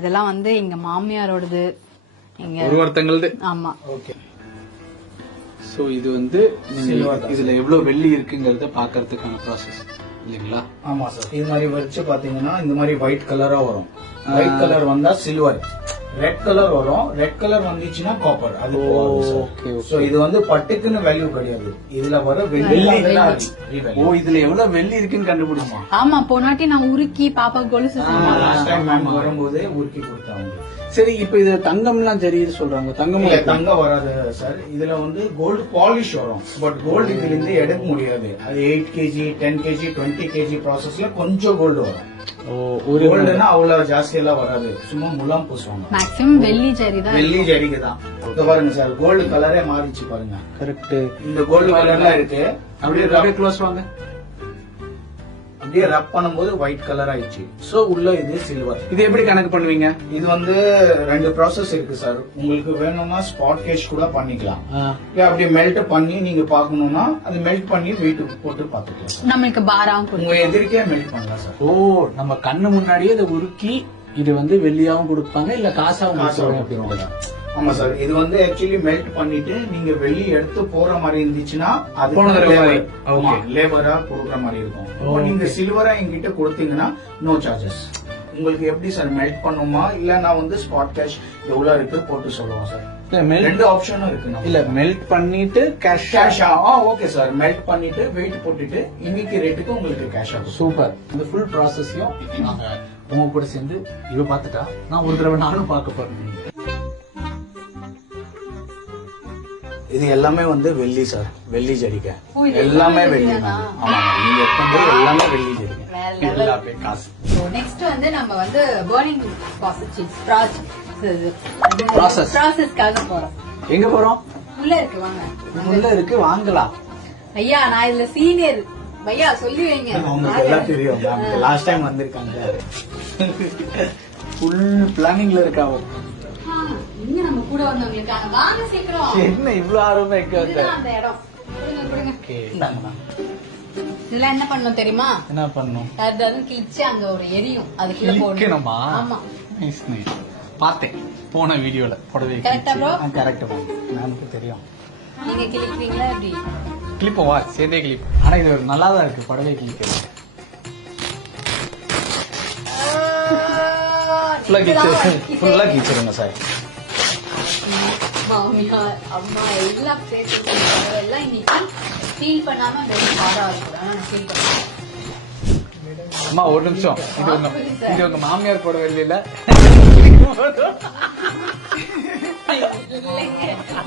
இதெல்லாம் வந்து எங்க மாமியாரோடது, எங்க ஒருத்தங்களது. ஆமா. ஓகே. சோ இது வந்து இதுல எவ்வளவு வெள்ளி இருக்குங்கறத பாக்குறதுக்கான ப்ராசஸ் இல்லீங்களா? ஆமா சார். இது மாதிரி வச்சு பாத்தீங்கன்னா இந்த மாதிரி ஒயிட் கலரா வரும். ஒயிட் கலர் வந்தா சில்வர், ரெட் கலர் வரும். ரெட் கலர் வந்துச்சுன்னா காப்பர். அது சோ இது வந்து பட்டுக்குன்னு வேல்யூ கிடையாது. இதுல வர வெள்ளி. ஓ, இதுல எவ்வளவு வெள்ளி இருக்குன்னு கண்டுபிடிச்சோம். ஆமா, போனாட்டி நான் உருக்கி பாப்பா கொலுசு லாஸ்ட் டைம் மேம் வரும்போதே உருக்கி கொடுத்தாங்க. சரி, இப்ப இது தங்கம்லாம் தெரியுது சொல்றாங்க. தங்கம் வராது சார். இதுல வந்து கோல்டு பாலிஷ் வரும். பட் கோல்டு இதுல இருந்து எடுக்க முடியாது. அது 8 kg 10 kg 20 kg ப்ராசஸ்ல கொஞ்சம் கோல்டு வரும். ஒரு கோல்டுனா அவ்வளவு ஜாஸ்தி எல்லாம் வராது. சும்மா முலாம் பூசுவாங்க. மேக்ஸிமம் வெள்ளி ஜரி தான். வெள்ளி ஜரிக்கு தான். இங்க பாருங்க சார், கோல்டு கலரே மாறிச்சு பாருங்க. கரெக்ட். இந்த கோல்டு கலர்ல இருக்கு. அப்படியே க்ளோஸ் வாங்க. அப்படியே ரப் பண்ணும்போது ஒயிட் கலர் ஆயிடுச்சு. சோ உள்ள இது சில்வர். இது எப்படி கணக்கு பண்ணுவீங்க? இது வந்து 2 ப்ராசஸ் இருக்கு சார். உங்களுக்கு வேணும்னா ஸ்பாட் கேஷ் கூட பண்ணிக்கலாம். அப்படியே மெல்ட் பண்ணி நீங்க பாக்கணும்னா அது மெல்ட் பண்ணி வெயிட் போட்டு பாத்துக்கலாம். நம்மளுக்கு பாராவும் உங்க எதிர்க்கே மெல்ட் பண்ணலாம் சார். ஓ, நம்ம கண்ணு முன்னாடியே இதை உருக்கி இது வந்து வெள்ளியாவும் கொடுப்பாங்க, இல்ல காசாவும் கொடுப்பாங்க. ஆமா சார். இது வந்து ஆக்சுவலி மெல்ட் பண்ணிட்டு நீங்க வெளியே எடுத்து போற மாதிரி இருந்துச்சுன்னா அது லேபரா கொடுக்குற மாதிரி இருக்கும். நீங்க சில்வரா எங்கிட்ட கொடுத்தீங்கன்னா நோ சார்ஜஸ். உங்களுக்கு எப்படி சார் மெல்ட் பண்ணுமா, இல்ல நான் வந்து ஸ்பாட் கேஷ் எவ்வளவு இருக்கு போட்டு சொல்லுவோம் சார். 2 ஆப்ஷனும் இருக்கு. இல்ல மெல்ட் பண்ணிட்டு கேஷ். Okay sir. மெல்ட் பண்ணிட்டு வெயிட் போட்டுட்டு இன்னைக்கு ரேட்டுக்கு உங்களுக்கு கேஷ் ஆகும். சூப்பர். இந்த ஃபுல் ப்ராசஸையும் நாங்க உங்க கூட சேர்ந்து இவ பாத்துட்டா நான் ஒரு தடவை நானும் பார்க்க போறேன். இது எல்லாமே வந்து வெள்ளி சார். வெள்ளி ஜரிகை எல்லாமே வெள்ளி. ஆமா, நீங்க எல்லாமே வெள்ளி ஜரிகை. எல்லாமே காசு. நெக்ஸ்ட் வந்து நம்ம வந்து பர்னிங் ப்ராசஸ்க்காக போறோம். எங்க போறோம்? உள்ள இருக்கு, வாங்க. உள்ள இருக்கு, வாங்கலாம். ஐயா, நான் இதுல சீனியர். ஐயா சொல்லி வைங்க. உங்களுக்கு எல்லாம் தெரியும். லாஸ்ட் டைம் வந்திருக்காங்க. ஃபுல் பிளானிங்ல இருக்காங்க. இங்க நம்ம கூட வந்தவங்களுக்காக வாங்க சீக்கிரம். என்ன இவ்வளவு ஆர்வமா இங்க வந்த? அந்த இடம் கொடுங்க. ஓகே. இதெல்லாம் என்ன பண்ணணும் தெரியுமா? என்ன பண்ணணும்? அதாவது கிழிச்சு அங்க ஒரு எரியும், அதுக்குள்ள போடணும். ஆமா. Nice nice. பார்த்தேன் போன வீடியோல புடவை. கரெக்ட்டா ப்ரோ? Correct bro. நமக்கு தெரியும். நீங்க கிழிப்பீங்களா எப்படி? கிளிப்போவா? சேர்ந்தே கிளிப். ஆனா இது நல்லா தான் இருக்கு புடவை கிழிக்கிறது. ஃபுல்லா கிழிச்சிருங்க சார். மாமியார் அம்மா எல்லாம் சேர்த்து எல்லாம் இன்னைக்கு ஃபீல் பண்ணாம வெறும் பாடா இருக்கும். அம்மா ஒரு நிமிஷம். இது உங்க மாமியார் புடவை இல்ல?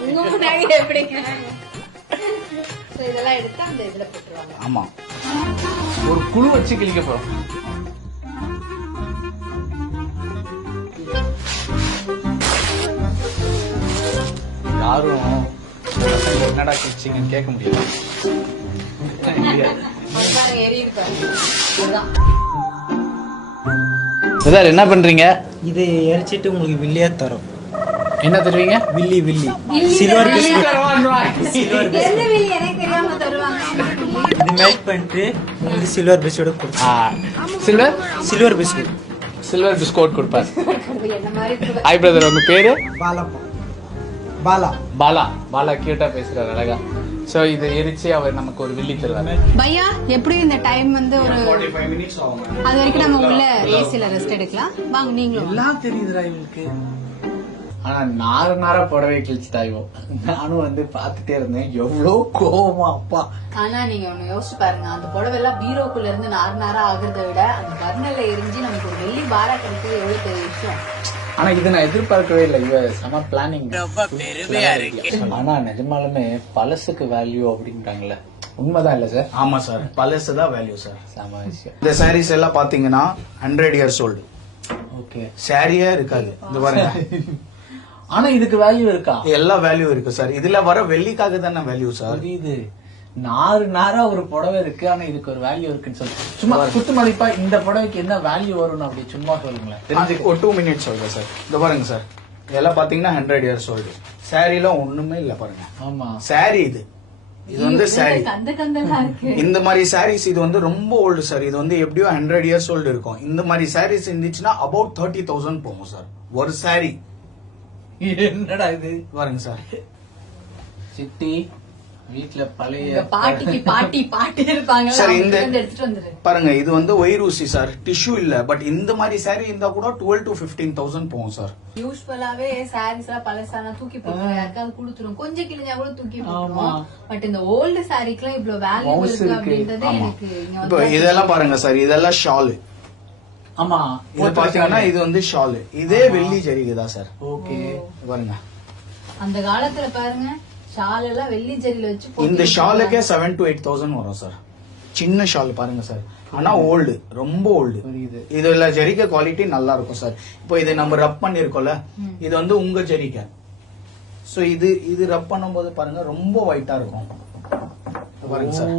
உங்க முன்னாடி எப்படிங்க? இதெல்லாம் எடுத்து அந்த இதுல போட்டுருவாங்க. ஆமா, ஒரு குழு வச்சு கிழிக்க போறோம். யாரும் என்னடா கிழிச்சிங்கன்னு கேட்க முடியாது. என்ன பண்றீங்க? இதை எரிச்சிட்டு உங்களுக்கு வில்லியா தரும். என்ன தருவீங்க? வில்லி வில்லி சில்வர் பிஸ்கட். இது மெல்ட் பண்ணிட்டு உங்களுக்கு சில்வர் பிஸ்கட் கொடுப்போம். Silver biscuit. சில்வர் பிஸ்கட் கொடுப்பாரு. ஹாய் பிரதர், உங்க பேரு? பாலா. பாலா. பாலா கியூட்டா பேசுறாரு, அழகா. சோ இதை எரிச்சு அவர் நமக்கு ஒரு வில்லி தருவாரு. பையா, எப்படி இந்த டைம் வந்து ஒரு 45 மினிட்ஸ் ஆகும். அது வரைக்கும் நம்ம உள்ள ஏசில ரெஸ்ட் எடுக்கலாம். வாங்க நீங்களும். எல்லாம் தெரியுதுடா இவங்களுக்கு. ஆனா நாரா புடவை கிழிச்சுட்டாயோ. நானும் வந்து பாத்துட்டே இருந்தேன். எவ்வளவு கோவமா அப்பா. ஆனா நீங்க ஒண்ணு யோசிச்சு பாருங்க, அந்த புடவை எல்லாம் பீரோக்குள்ள இருந்து நாரா ஆகுறத விட அந்த பர்னர்ல எரிஞ்சு நமக்கு ஒரு வெள்ளி பாரா கிடைக்கிறது எவ்வளவு பெரிய விஷயம். ஆனா இதை நான் எதிர்பார்க்கவே இல்லை. இவ செம பிளானிங். ஆனா நிஜமாலுமே பழசுக்கு வேல்யூ அப்படின்றாங்கல்ல, உண்மைதான் இல்ல சார்? ஆமா சார், பழசு தான் வேல்யூ சார். செம விஷயம். இந்த சாரீஸ் எல்லாம் பாத்தீங்கன்னா 100 years old. ஓகே. சாரியே இருக்காது. இந்த பாருங்க. ஆனா இதுக்கு வேல்யூ இருக்கா? எல்லா வேல்யூ இருக்கு சார். இதுல வர வெள்ளிக்காக தானே வேல்யூ சார். இது நாரா ஒரு புடவை இருக்கு, ஆனா இதுக்கு ஒரு வேல்யூ இருக்குன்னு சொல்லி சும்மா குத்து மதிப்பா இந்த புடவைக்கு என்ன வேல்யூ வரும்னு அப்படி சும்மா சொல்லுங்களேன். தெரிஞ்சு ஒரு 2 minutes சொல்றேன் சார். இந்த பாருங்க சார், இதெல்லாம் பாத்தீங்கன்னா 100 years old. சாரில ஒண்ணுமே இல்ல பாருங்க. ஆமா, சாரி இது இது வந்து சாரி. கந்த கந்தலா இருக்கு. இந்த மாதிரி சாரீஸ் இது வந்து ரொம்ப ஓல்டு சார். இது வந்து எப்படியோ 100 இயர்ஸ் ஓல்டு இருக்கும். இந்த மாதிரி சாரீஸ் இருந்துச்சுன்னா அபவுட் 30,000 போகும் சார் ஒரு சாரி. என்னடா இது பாருங்க சார். சிட்டி வீட்ல பழைய உங்க பாட்டிக்கு பாட்டி இருப்பாங்க. சார் இந்த எடுத்துட்டு வந்துரு. பாருங்க இது வந்து ஒயிரூசி சார், டிஷ்யூ இல்ல. பட் இந்த மாதிரி சாரி இருந்தா கூட 12 to 15,000 போகும் சார். யூஸ்வலாவே சாரீஸ் எல்லாம் பழசானா தூக்கி போட்டுரும், யாருக்காவது கொடுத்துரும், கொஞ்சம் கிழிஞ்சா கூட தூக்கி போட்டுரும். பட் இந்த ஓல்டு சாரிக்குலாம் இவ்வளவு வேல்யூ இருக்கு அப்படின்றதே எனக்கு இங்க இப்போ வந்து இதெல்லாம் பாருங்க சார், இதெல்லாம் ஷாலு. ஆமா இது பாத்தீங்கன்னா இது வந்து ஷாலு. இதே வெள்ளி ஜரிகைதான் சார். ஓகே பாருங்க அந்த காலத்துல பாருங்க ஷால் எல்லாம் வெள்ளி ஜரியில வச்சு இந்த போட்டு ஷாலுக்கே 7 to 8,000 வரும் சார். சின்ன ஷால் பாருங்க சார். ஆனா ஓல்டு, ரொம்ப ஓல்டு. புரியுது. இதுல ஜரிகை குவாலிட்டி நல்லா இருக்கும் சார். இப்போ இது நம்ம ரப் பண்ணிருக்கோம்ல, இது வந்து உங்க ஜரிகை. சோ இது ரப் பண்ணும்போது பாருங்க ரொம்ப ஒயிட்டா இருக்கும். பாருங்க சார்,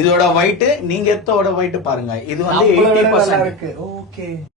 இதோட ஒயிட் நீங்க எத்தோட ஒயிட் பாருங்க. இது வந்து 80% ஓகே